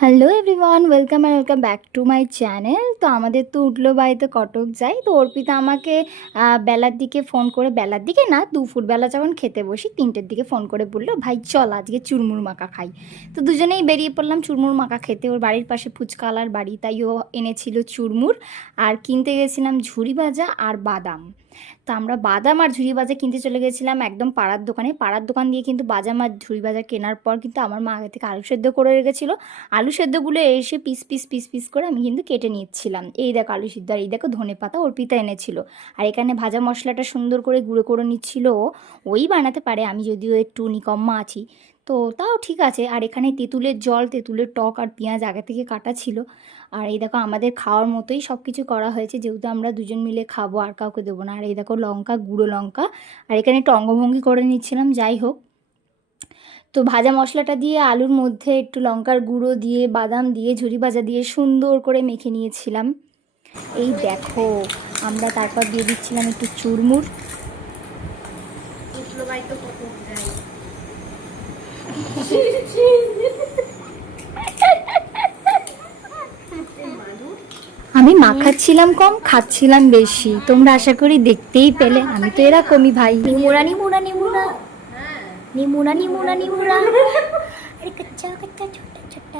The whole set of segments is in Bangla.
Hello everyone, welcome back to my channel. তো আমাদের তো উঠলো বাড়িতে কটক যাই। তো অর্পিতা আমাকে বেলার দিকে ফোন করে, বেলার দিকে না, দুপুরবেলা যখন খেতে বসি 3টের দিকে ফোন করে বললো, ভাই চল আজকে চুরমুর মাখা খাই। তো দুজনেই বেরিয়ে পড়লাম চুরমুর মাখা খেতে। ওর বাড়ির পাশে ফুচকালার বাড়ি, তাই ও এনেছিল চুরমুর। আর কিনতে গেছিলাম ঝুরি ভাজা আর বাদাম। তো আমরা বাদাম আর ঝুরি ভাজা কিনতে চলে গেছিলাম একদম পাড়ার দোকানে। পাড়ার দোকান দিয়ে কিন্তু বাদাম আর ঝুরি ভাজা কেনার পর কিন্তু আমার মা আগে থেকে আলু সেদ্ধ করে রেখেছিলো। আলু সেদ্ধগুলো এসে পিস করে আমি কিন্তু কেটে নিচ্ছিলাম। এই দেখো আলু সিদ্ধ, আর এই দেখো ধনেপাতা অর্পিতা এনেছিল। আর এখানে ভাজা মশলাটা সুন্দর করে গুঁড়ো করে নিচ্ছিল। ওই বানাতে পারে, আমি যদিও একটু নিকম্মা আছি, তো তাও ঠিক আছে। আর এখানে তেঁতুলের জল, তেঁতুলের টক আর পেঁয়াজ আগে থেকে কাটা ছিল। আর এই দেখো আমাদের খাওয়ার মতোই সব কিছু করা হয়েছে, যেহেতু আমরা দুজন মিলে খাবো, আর কাউকে দেবো না। আর এই দেখো লঙ্কা, গুঁড়ো লঙ্কা, আর এখানে একটু অঙ্গভঙ্গি করে নিচ্ছিলাম। যাই হোক, তো ভাজা মশলাটা দিয়ে আলুর মধ্যে একটু লঙ্কার গুঁড়ো দিয়ে, বাদাম দিয়ে, ঝুরি ভাজা দিয়ে সুন্দর করে মেখে নিয়েছিলাম। এই দেখো, আমরা তারপর দিয়ে দিচ্ছিলাম একটু চুরমুর। আমি মাখাচ্ছিলাম কম, খাচ্ছিলাম বেশি। তোমরা আশা করি দেখতেই পেলে, আমি তো এরকমই ভাই। নিমুরা নিমুরা নিমুরা নিমুরা নিমুরা নিমুরা, আরে কচ্চা কচ্চা ছোটা ছোটা।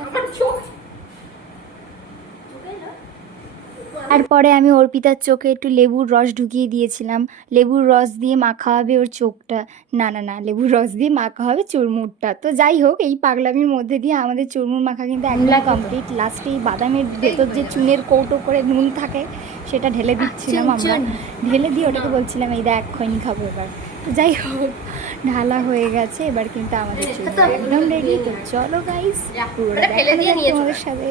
আর পরে আমি অর্পিতার চোখে একটু লেবুর রস ঢুকিয়ে দিয়েছিলাম। লেবুর রস দিয়ে মাখা হবে ওর চোখটা, না, লেবুর রস দিয়ে মাখা হবে চুরমুরটা। তো যাই হোক, এই পাগলামির মধ্যে দিয়ে আমাদের চুরমুর মাখা কিন্তু একদম কমপ্লিট। লাস্টে এই বাদামের ভেতর যে চুনের কৌটো করে নুন থাকে, সেটা ঢেলে দিচ্ছিলাম আমরা। ঢেলে দিয়ে ওটাকে বলছিলাম, এই দেখ খৈনি খাবো এবার। তো যাই হোক, ঢালা হয়ে গেছে, এবার কিন্তু আমাদের চুরমুর একদম রেডি। তো চলো গাইস, পুরোটা দেখা যাক তোমাদের সাথে।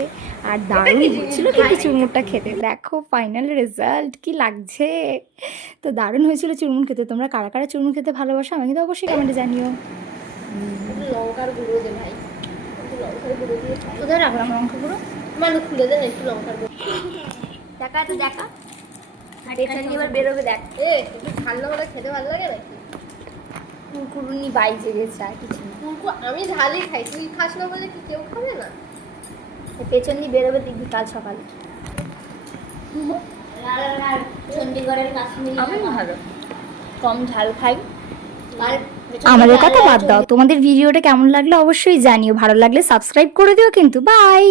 আর দারুণ হচ্ছিল কিন্তু চুরমুরটা খেতে। দেখো ফাইনাল রেজাল্ট কি লাগছে। তো দারুণ হয়েছিল চুরমুর খেতে। তোমরা কারা কারা চুরমুর খেতে ভালোবাসো আমাকে তো অবশ্যই কমেন্টে জানিও। লঙ্কার গুঁড়ো দে ভাই, লঙ্কার গুঁড়ো দিয়ে কোথায় রাখলাম লঙ্কা গুঁড়ো? মানে খুলে দেন একটু লঙ্কার গুঁড়ো। দেখা তো দেখা, এটা নিয়ে এবার বেরোবে। দেখ একটু ঝাল না হলে খেতে ভালো লাগে নাকি? কুরকুরুনি বাইজে গেছে, আর কিছু না। আমি ঝালই খাই, তুই খাস না বলে কি কেউ খাবে না? পেছন দিয়ে বেরোবে দেখবি কাল সকালে। চণ্ডীগড়ের কাশ্মীরি আমি ভালো কম ঝাল খাই। আমাদের কথা বাদ দাও, তোমাদের ভিডিওটা কেমন লাগলো অবশ্যই জানিও। ভালো লাগলে সাবস্ক্রাইব করে দিও কিন্তু। বাই।